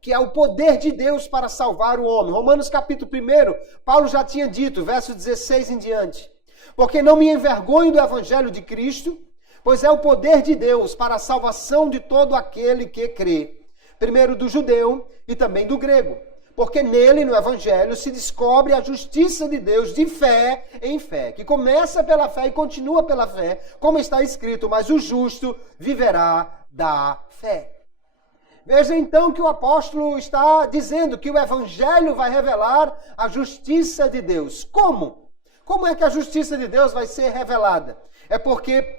que é o poder de Deus para salvar o homem. Romanos capítulo 1, Paulo já tinha dito, verso 16 em diante: porque não me envergonho do Evangelho de Cristo, pois é o poder de Deus para a salvação de todo aquele que crê, primeiro do judeu e também do grego. Porque nele, no Evangelho, se descobre a justiça de Deus de fé em fé, que começa pela fé e continua pela fé, como está escrito: mas o justo viverá da fé. Veja então que o apóstolo está dizendo que o Evangelho vai revelar a justiça de Deus. Como? Como é que a justiça de Deus vai ser revelada? É porque,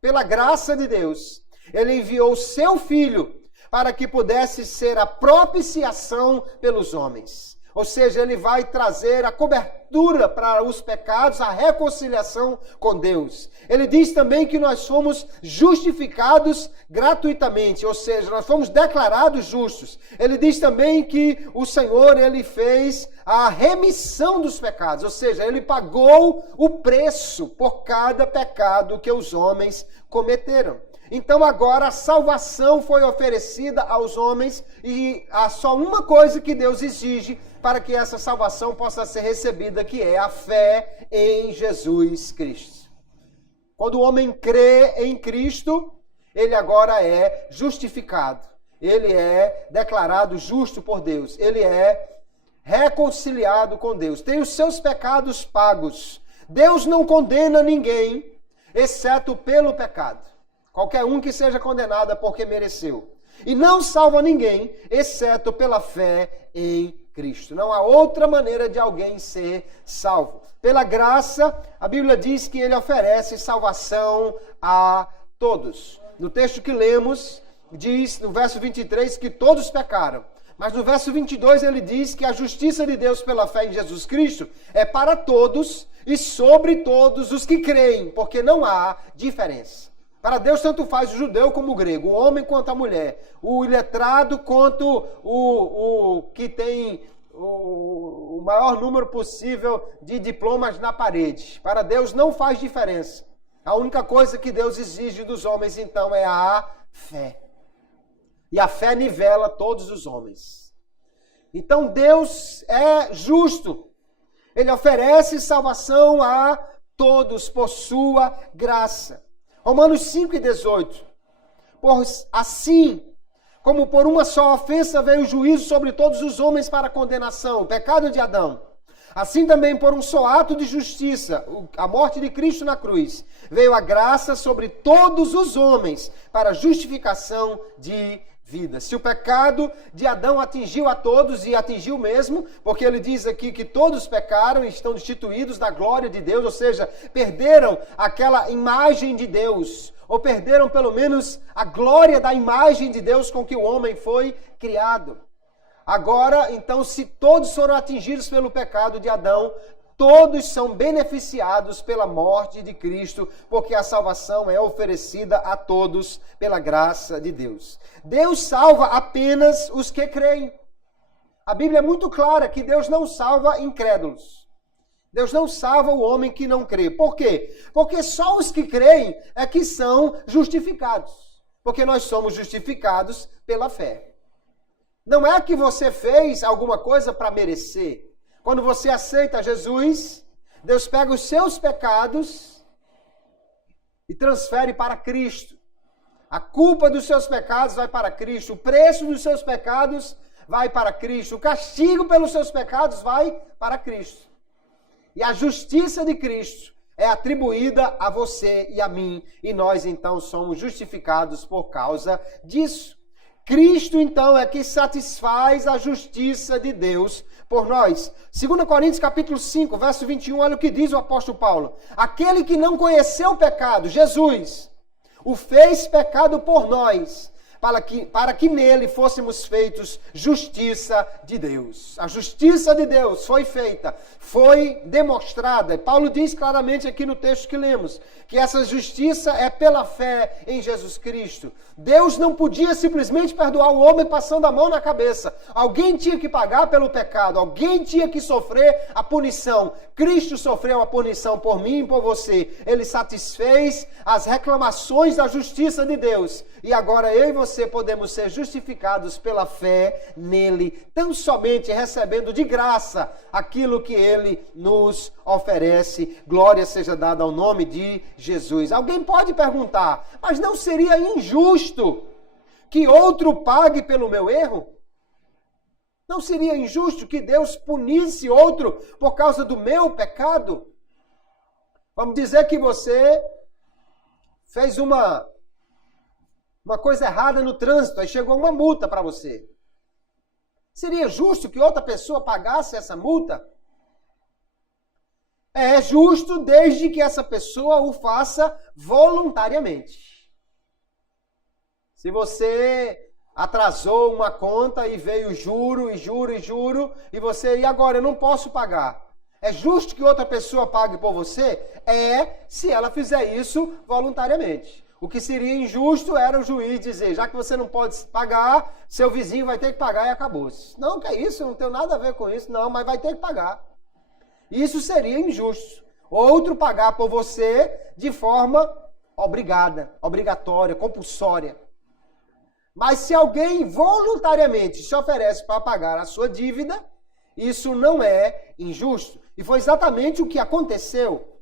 pela graça de Deus, ele enviou o seu Filho para que pudesse ser a propiciação pelos homens. Ou seja, ele vai trazer a cobertura para os pecados, a reconciliação com Deus. Ele diz também que nós fomos justificados gratuitamente, ou seja, nós fomos declarados justos. Ele diz também que o Senhor, ele fez a remissão dos pecados, ou seja, ele pagou o preço por cada pecado que os homens cometeram. Então agora a salvação foi oferecida aos homens e há só uma coisa que Deus exige para que essa salvação possa ser recebida, que é a fé em Jesus Cristo. Quando o homem crê em Cristo, ele agora é justificado. Ele é declarado justo por Deus. Ele é reconciliado com Deus. Tem os seus pecados pagos. Deus não condena ninguém, exceto pelo pecado. Qualquer um que seja condenado é porque mereceu. E não salva ninguém, exceto pela fé em Cristo. Não há outra maneira de alguém ser salvo. Pela graça, a Bíblia diz que ele oferece salvação a todos. No texto que lemos, diz no verso 23 que todos pecaram. Mas no verso 22 ele diz que a justiça de Deus pela fé em Jesus Cristo é para todos e sobre todos os que creem, porque não há diferença. Para Deus tanto faz o judeu como o grego, o homem quanto a mulher, o iletrado quanto o que tem o maior número possível de diplomas na parede. Para Deus não faz diferença. A única coisa que Deus exige dos homens então é a fé. E a fé nivela todos os homens. Então Deus é justo. Ele oferece salvação a todos por sua graça. Romanos 5:18. Pois assim, como por uma só ofensa veio o juízo sobre todos os homens para condenação, o pecado de Adão, assim também por um só ato de justiça, a morte de Cristo na cruz, veio a graça sobre todos os homens para justificação de vida. Se o pecado de Adão atingiu a todos, e atingiu mesmo, porque ele diz aqui que todos pecaram e estão destituídos da glória de Deus, ou seja, perderam aquela imagem de Deus, ou perderam pelo menos a glória da imagem de Deus com que o homem foi criado. Agora, então, se todos foram atingidos pelo pecado de Adão, todos são beneficiados pela morte de Cristo, porque a salvação é oferecida a todos pela graça de Deus. Deus salva apenas os que creem. A Bíblia é muito clara que Deus não salva incrédulos. Deus não salva o homem que não crê. Por quê? Porque só os que creem é que são justificados. Porque nós somos justificados pela fé. Não é que você fez alguma coisa para merecer. Quando você aceita Jesus, Deus pega os seus pecados e transfere para Cristo. A culpa dos seus pecados vai para Cristo. O preço dos seus pecados vai para Cristo. O castigo pelos seus pecados vai para Cristo. E a justiça de Cristo é atribuída a você e a mim. E nós, então, somos justificados por causa disso. Cristo, então, é que satisfaz a justiça de Deus por nós. 2 Coríntios capítulo 5, verso 21, olha o que diz o apóstolo Paulo. Aquele que não conheceu o pecado, Jesus, o fez pecado por nós, para que nele fôssemos feitos justiça de Deus. A justiça de Deus foi feita, foi demonstrada. E Paulo diz claramente aqui no texto que lemos, que essa justiça é pela fé em Jesus Cristo. Deus não podia simplesmente perdoar o homem passando a mão na cabeça. Alguém tinha que pagar pelo pecado, alguém tinha que sofrer a punição. Cristo sofreu a punição por mim e por você. Ele satisfez as reclamações da justiça de Deus. E agora eu e você podemos ser justificados pela fé nele, tão somente recebendo de graça aquilo que ele nos oferece. Glória seja dada ao nome de Jesus. Alguém pode perguntar, mas não seria injusto que outro pague pelo meu erro? Não seria injusto que Deus punisse outro por causa do meu pecado? Vamos dizer que você fez uma coisa errada no trânsito, aí chegou uma multa para você. Seria justo que outra pessoa pagasse essa multa? É justo desde que essa pessoa o faça voluntariamente. Se você atrasou uma conta e veio juro, e você, e agora eu não posso pagar. É justo que outra pessoa pague por você? É, se ela fizer isso voluntariamente. O que seria injusto era o juiz dizer, já que você não pode pagar, seu vizinho vai ter que pagar e acabou-se. Não, que é isso, não tem nada a ver com isso, não, mas vai ter que pagar. Isso seria injusto. Outro pagar por você de forma obrigatória, compulsória. Mas se alguém voluntariamente se oferece para pagar a sua dívida, isso não é injusto. E foi exatamente o que aconteceu.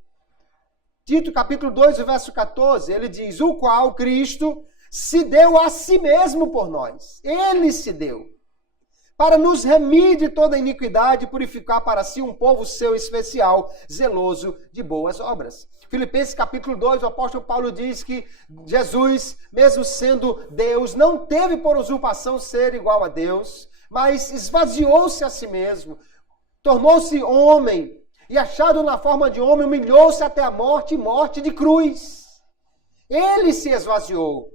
Tito capítulo 2, verso 14, ele diz, o qual Cristo se deu a si mesmo por nós. Ele se deu. Para nos remir de toda iniquidade e purificar para si um povo seu especial, zeloso de boas obras. Filipenses capítulo 2, o apóstolo Paulo diz que Jesus, mesmo sendo Deus, não teve por usurpação ser igual a Deus, mas esvaziou-se a si mesmo, tornou-se homem, e achado na forma de homem, humilhou-se até a morte e morte de cruz. Ele se esvaziou,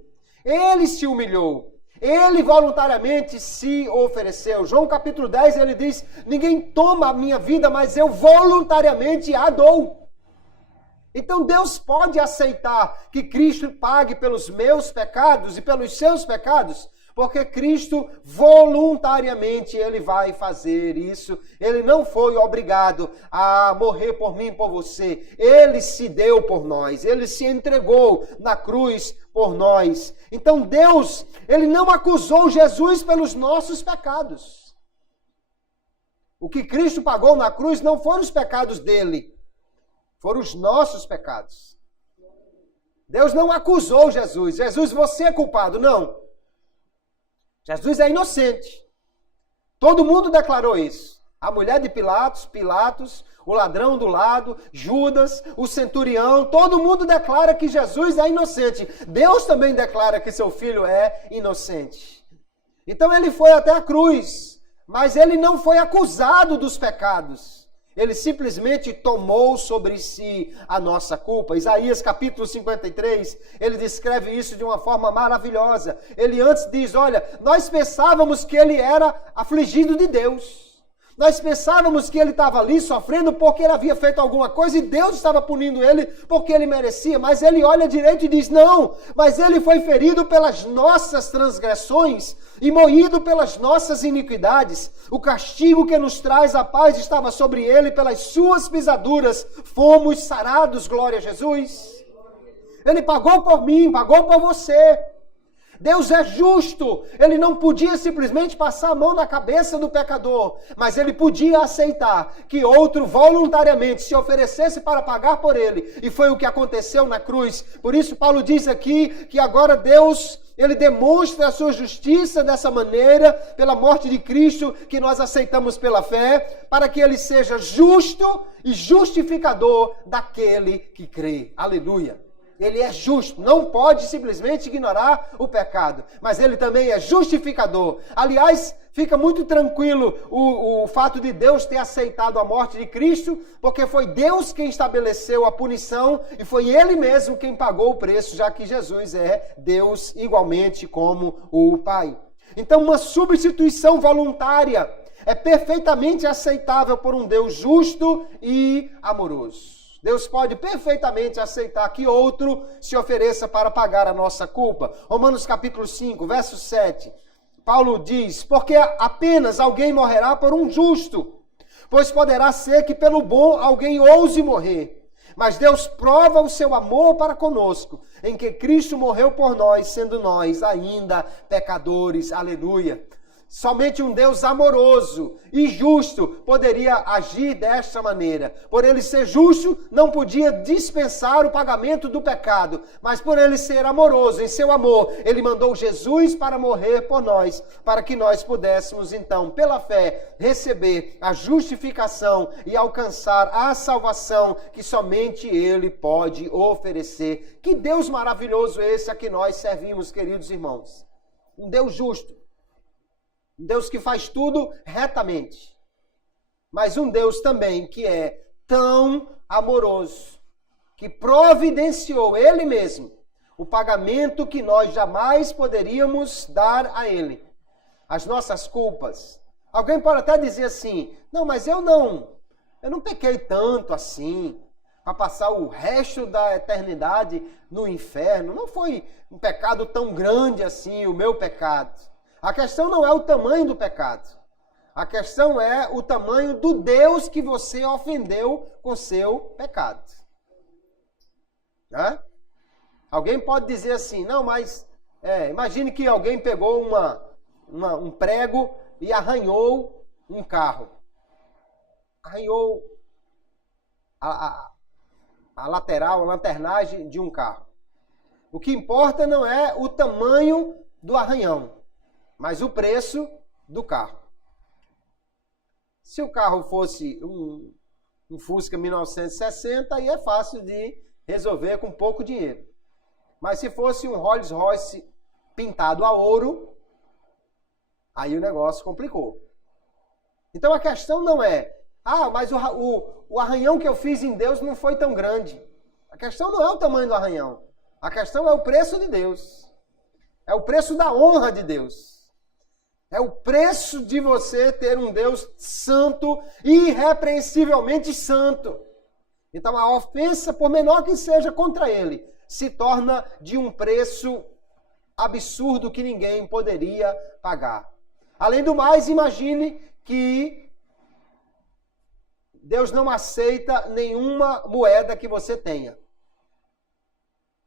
ele se humilhou, ele voluntariamente se ofereceu. João capítulo 10, ele diz, ninguém toma a minha vida, mas eu voluntariamente a dou. Então Deus pode aceitar que Cristo pague pelos meus pecados e pelos seus pecados, porque Cristo voluntariamente ele vai fazer isso. Ele não foi obrigado a morrer por mim e por você. Ele se deu por nós. Ele se entregou na cruz por nós. Então Deus, ele não acusou Jesus pelos nossos pecados. O que Cristo pagou na cruz não foram os pecados dele. Foram os nossos pecados. Deus não acusou Jesus. Jesus, você é culpado. Não. Jesus é inocente. Todo mundo declarou isso. A mulher de Pilatos, o ladrão do lado, Judas, o centurião, todo mundo declara que Jesus é inocente. Deus também declara que seu filho é inocente. Então ele foi até a cruz, mas ele não foi acusado dos pecados. Ele simplesmente tomou sobre si a nossa culpa. Isaías capítulo 53, ele descreve isso de uma forma maravilhosa. Ele antes diz, olha, nós pensávamos que ele era afligido de Deus. Nós pensávamos que ele estava ali sofrendo porque ele havia feito alguma coisa e Deus estava punindo ele porque ele merecia. Mas ele olha direito e diz, não, mas ele foi ferido pelas nossas transgressões e moído pelas nossas iniquidades. O castigo que nos traz a paz estava sobre ele, pelas suas pisaduras fomos sarados, glória a Jesus. Ele pagou por mim, pagou por você. Deus é justo, ele não podia simplesmente passar a mão na cabeça do pecador, mas ele podia aceitar que outro voluntariamente se oferecesse para pagar por ele, e foi o que aconteceu na cruz. Por isso Paulo diz aqui que agora Deus, ele demonstra a sua justiça dessa maneira, pela morte de Cristo, que nós aceitamos pela fé, para que ele seja justo e justificador daquele que crê. Aleluia! Ele é justo, não pode simplesmente ignorar o pecado, mas ele também é justificador. Aliás, fica muito tranquilo o fato de Deus ter aceitado a morte de Cristo, porque foi Deus quem estabeleceu a punição e foi Ele mesmo quem pagou o preço, já que Jesus é Deus igualmente como o Pai. Então, uma substituição voluntária é perfeitamente aceitável por um Deus justo e amoroso. Deus pode perfeitamente aceitar que outro se ofereça para pagar a nossa culpa. Romanos capítulo 5, verso 7. Paulo diz, porque apenas alguém morrerá por um justo, pois poderá ser que pelo bom alguém ouse morrer. Mas Deus prova o seu amor para conosco, em que Cristo morreu por nós, sendo nós ainda pecadores. Aleluia. Somente um Deus amoroso e justo poderia agir desta maneira. Por ele ser justo, não podia dispensar o pagamento do pecado. Mas por ele ser amoroso, em seu amor, ele mandou Jesus para morrer por nós, para que nós pudéssemos, então, pela fé, receber a justificação e alcançar a salvação que somente ele pode oferecer. Que Deus maravilhoso esse a que nós servimos, queridos irmãos. Um Deus justo. Um Deus que faz tudo retamente. Mas um Deus também que é tão amoroso, que providenciou Ele mesmo o pagamento que nós jamais poderíamos dar a Ele. As nossas culpas. Alguém pode até dizer assim, não, mas eu não pequei tanto assim, para passar o resto da eternidade no inferno. Não foi um pecado tão grande assim, o meu pecado. A questão não é o tamanho do pecado. A questão é o tamanho do Deus que você ofendeu com seu pecado. Né? Alguém pode dizer assim, não, mas imagine que alguém pegou um prego e arranhou um carro. Arranhou a lateral, a lanternagem de um carro. O que importa não é o tamanho do arranhão, mas o preço do carro. Se o carro fosse um Fusca 1960, aí é fácil de resolver com pouco dinheiro. Mas se fosse um Rolls Royce pintado a ouro, aí o negócio complicou. Então a questão não é, mas o arranhão que eu fiz em Deus não foi tão grande. A questão não é o tamanho do arranhão. A questão é o preço de Deus. É o preço da honra de Deus. É o preço de você ter um Deus santo, irrepreensivelmente santo. Então a ofensa, por menor que seja contra ele, se torna de um preço absurdo que ninguém poderia pagar. Além do mais, imagine que Deus não aceita nenhuma moeda que você tenha.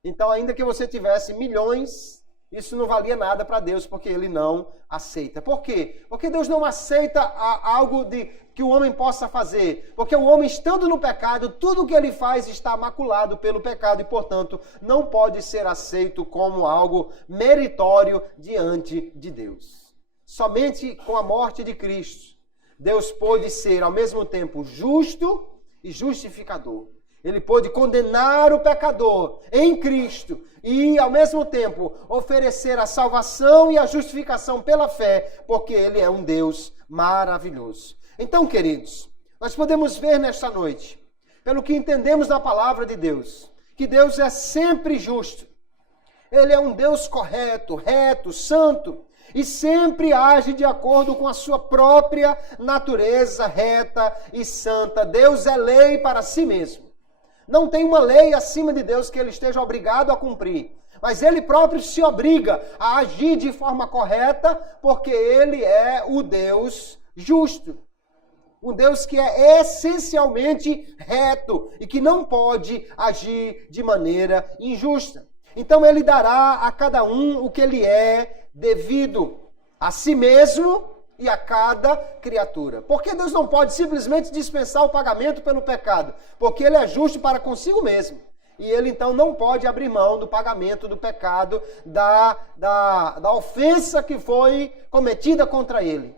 Então, ainda que você tivesse milhões, isso não valia nada para Deus, porque Ele não aceita. Por quê? Porque Deus não aceita algo que o homem possa fazer. Porque o homem, estando no pecado, tudo o que ele faz está maculado pelo pecado e, portanto, não pode ser aceito como algo meritório diante de Deus. Somente com a morte de Cristo, Deus pôde ser, ao mesmo tempo, justo e justificador. Ele pôde condenar o pecador em Cristo e, ao mesmo tempo, oferecer a salvação e a justificação pela fé, porque Ele é um Deus maravilhoso. Então, queridos, nós podemos ver nesta noite, pelo que entendemos da palavra de Deus, que Deus é sempre justo. Ele é um Deus correto, reto, santo, e sempre age de acordo com a sua própria natureza reta e santa. Deus é lei para si mesmo. Não tem uma lei acima de Deus que ele esteja obrigado a cumprir. Mas ele próprio se obriga a agir de forma correta, porque ele é o Deus justo. Um Deus que é essencialmente reto e que não pode agir de maneira injusta. Então ele dará a cada um o que lhe é devido, a si mesmo e a cada criatura. Por que Deus não pode simplesmente dispensar o pagamento pelo pecado? Porque Ele é justo para consigo mesmo. E Ele então não pode abrir mão do pagamento do pecado, da ofensa que foi cometida contra Ele.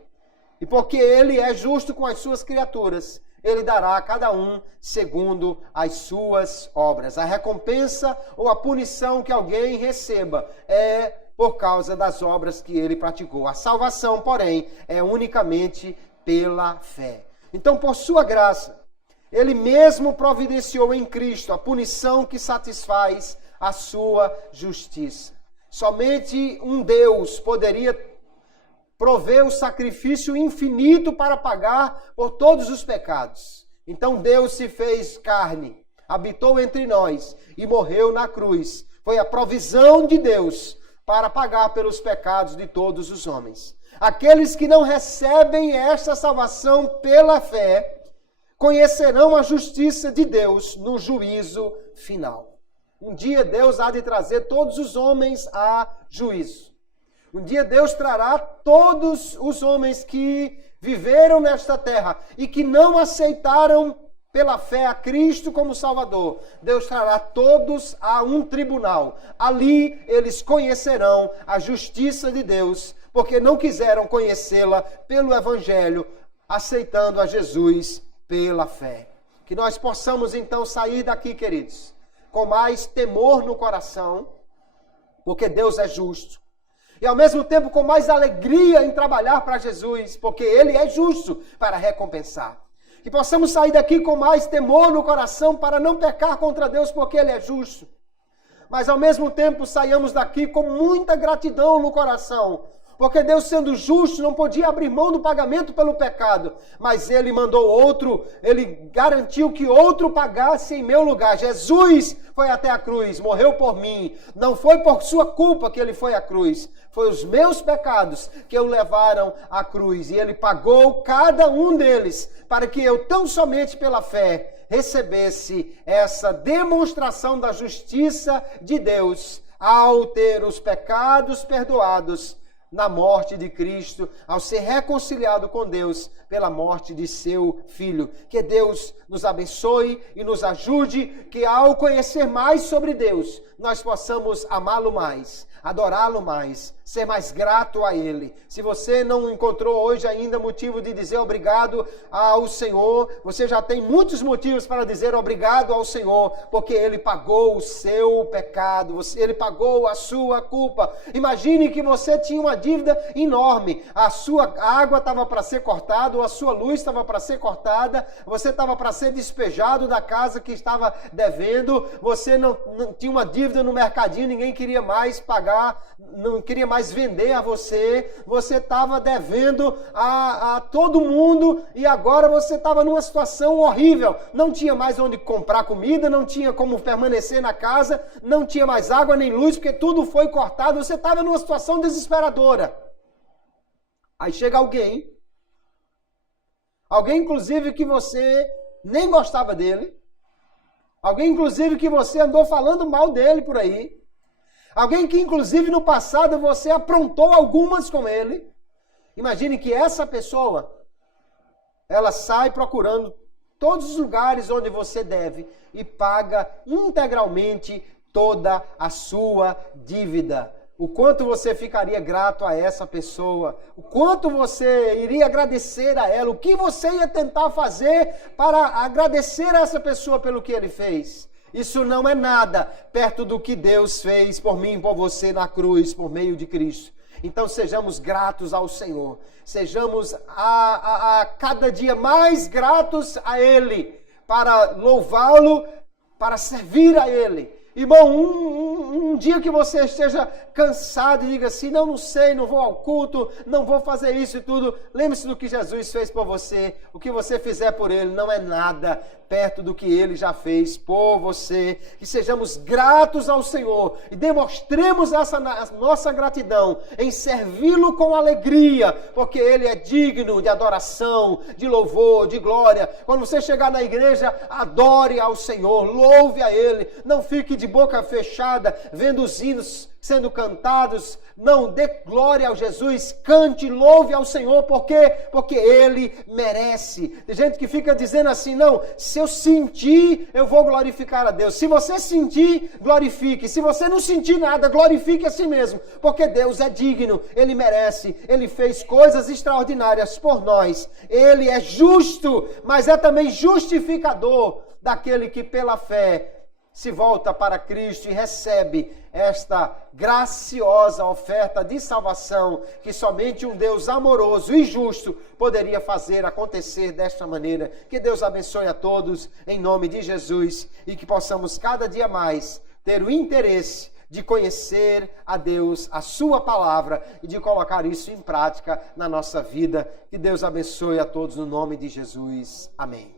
E porque Ele é justo com as suas criaturas, Ele dará a cada um segundo as suas obras. A recompensa ou a punição que alguém receba é por causa das obras que ele praticou. A salvação, porém, é unicamente pela fé. Então, por sua graça, ele mesmo providenciou em Cristo a punição que satisfaz a sua justiça. Somente um Deus poderia prover o sacrifício infinito para pagar por todos os pecados. Então Deus se fez carne, habitou entre nós e morreu na cruz. Foi a provisão de Deus para pagar pelos pecados de todos os homens. Aqueles que não recebem esta salvação pela fé, conhecerão a justiça de Deus no juízo final. Um dia Deus há de trazer todos os homens a juízo. Um dia Deus trará todos os homens que viveram nesta terra e que não aceitaram pela fé a Cristo como Salvador. Deus trará todos a um tribunal. Ali eles conhecerão a justiça de Deus, porque não quiseram conhecê-la pelo Evangelho, aceitando a Jesus pela fé. Que nós possamos então sair daqui, queridos, com mais temor no coração, porque Deus é justo. E ao mesmo tempo com mais alegria em trabalhar para Jesus, porque Ele é justo para recompensar. Que possamos sair daqui com mais temor no coração para não pecar contra Deus, porque Ele é justo. Mas ao mesmo tempo saiamos daqui com muita gratidão no coração, porque Deus, sendo justo, não podia abrir mão do pagamento pelo pecado. Mas Ele mandou outro, Ele garantiu que outro pagasse em meu lugar. Jesus foi até a cruz, morreu por mim. Não foi por sua culpa que Ele foi à cruz. Foi os meus pecados que o levaram à cruz. E Ele pagou cada um deles, para que eu, tão somente pela fé, recebesse essa demonstração da justiça de Deus, ao ter os pecados perdoados na morte de Cristo, ao ser reconciliado com Deus pela morte de seu Filho. Que Deus nos abençoe e nos ajude, que ao conhecer mais sobre Deus, nós possamos amá-lo mais, adorá-lo mais, ser mais grato a Ele. Se você não encontrou hoje ainda motivo de dizer obrigado ao Senhor, você já tem muitos motivos para dizer obrigado ao Senhor, porque Ele pagou o seu pecado, Ele pagou a sua culpa. Imagine que você tinha uma dívida enorme, a sua água estava para ser cortada, ou a sua luz estava para ser cortada, você estava para ser despejado da casa que estava devendo, você não tinha uma dívida no mercadinho, ninguém queria mais pagar, não queria mais vender a você, você estava devendo a todo mundo e agora você estava numa situação horrível, não tinha mais onde comprar comida, não tinha como permanecer na casa, não tinha mais água nem luz, porque tudo foi cortado, você estava numa situação desesperadora. Aí chega alguém inclusive que você nem gostava dele, alguém inclusive que você andou falando mal dele por aí, alguém que inclusive no passado você aprontou algumas com ele. Imagine que essa pessoa, ela sai procurando todos os lugares onde você deve e paga integralmente toda a sua dívida. O quanto você ficaria grato a essa pessoa, o quanto você iria agradecer a ela, o que você ia tentar fazer para agradecer a essa pessoa pelo que ele fez. Isso não é nada perto do que Deus fez por mim e por você na cruz, por meio de Cristo. Então sejamos gratos ao Senhor, sejamos a cada dia mais gratos a Ele, para louvá-lo, para servir a Ele. Irmão, um dia que você esteja cansado e diga assim, não sei, não vou ao culto, não vou fazer isso e tudo, lembre-se do que Jesus fez por você. O que você fizer por Ele não é nada perto do que Ele já fez por você. Que sejamos gratos ao Senhor e demonstremos essa nossa gratidão em servi-lo com alegria, porque Ele é digno de adoração, de louvor, de glória. Quando você chegar na igreja, adore ao Senhor, louve a Ele, não fique de boca fechada, vendo os hinos sendo cantados, não dê glória ao Jesus, cante, louve ao Senhor, por quê? Porque Ele merece. Tem gente que fica dizendo assim, não, se eu sentir, eu vou glorificar a Deus. Se você sentir, glorifique. Se você não sentir nada, glorifique a si mesmo, porque Deus é digno, Ele merece, Ele fez coisas extraordinárias por nós. Ele é justo, mas é também justificador daquele que pela fé se volta para Cristo e recebe esta graciosa oferta de salvação que somente um Deus amoroso e justo poderia fazer acontecer desta maneira. Que Deus abençoe a todos em nome de Jesus e que possamos cada dia mais ter o interesse de conhecer a Deus, a sua palavra e de colocar isso em prática na nossa vida. Que Deus abençoe a todos no nome de Jesus. Amém.